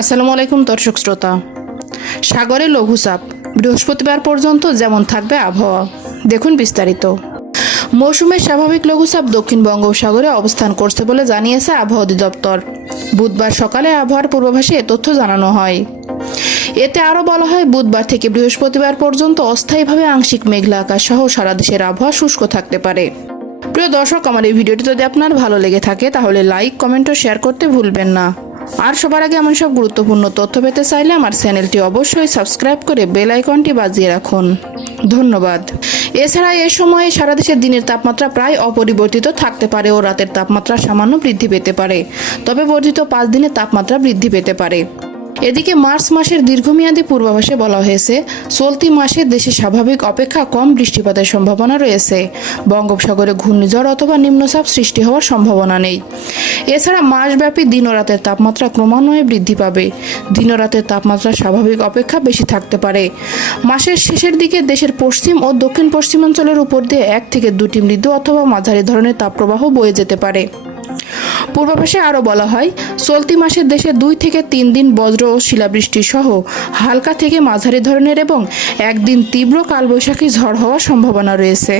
আসসালামু আলাইকুম দর্শক শ্রোতা। সাগরে লঘুচাপ বৃহস্পতিবার পর্যন্ত যেমন থাকবে আবহাওয়া, দেখুন বিস্তারিত। মৌসুমের স্বাভাবিক লঘুচাপ দক্ষিণ বঙ্গোপসাগরে অবস্থান করছে বলে জানিয়েছে আবহাওয়া অধিদপ্তর। বুধবার সকালে আবহাওয়ার পূর্বাভাসে এ তথ্য জানানো হয়। এতে আরও বলা হয়, বুধবার থেকে বৃহস্পতিবার পর্যন্ত অস্থায়ীভাবে আংশিক মেঘলা আকাশ সহ সারা দেশের আবহাওয়া শুষ্ক থাকতে পারে। প্রিয় দর্শক, আমার এই ভিডিওটি যদি আপনার ভালো লেগে থাকে তাহলে লাইক, কমেন্ট ও শেয়ার করতে ভুলবেন না। আর সবার আগে এমন সব গুরুত্বপূর্ণ তথ্য পেতে চাইলে আমার চ্যানেলটি অবশ্যই সাবস্ক্রাইব করে বেল আইকনটি বাজিয়ে রাখুন। ধন্যবাদ। এছাড়া এ সময়ে সারা দেশের দিনের তাপমাত্রা প্রায় অপরিবর্তিত থাকতে পারে ও রাতের তাপমাত্রা সামান্য বৃদ্ধি পেতে পারে, তবে বর্ধিত 5 দিনের তাপমাত্রা বৃদ্ধি পেতে পারে। এদিকে মার্চ মাসের দীর্ঘমেয়াদী পূর্বাভাসে বলা হয়েছে, চলতি মাসে দেশে স্বাভাবিক অপেক্ষা কম বৃষ্টিপাতের সম্ভাবনা রয়েছে। বঙ্গোপসাগরে ঘূর্ণিঝড় অথবা নিম্নচাপ সৃষ্টি হওয়ার সম্ভাবনা নেই। এছাড়া মাসব্যাপী দিন ও রাতের তাপমাত্রা ক্রমান্বয়ে বৃদ্ধি পাবে। দিন ও রাতের তাপমাত্রা স্বাভাবিক অপেক্ষা বেশি থাকতে পারে। মাসের শেষের দিকে দেশের পশ্চিম ও দক্ষিণ পশ্চিমাঞ্চলের উপর দিয়ে 1 থেকে 2টি মৃদু অথবা মাঝারি ধরনের তাপপ্রবাহ বয়ে যেতে পারে। পূর্বাভাসে আরও বলা হয়, চলতি মাসে দেশে 2 থেকে 3 দিন বজ্র ও শিলাবৃষ্টি সহ হালকা থেকে মাঝারি ধরনের এবং 1 দিন তীব্র কালবৈশাখী ঝড় হওয়ার সম্ভাবনা রয়েছে।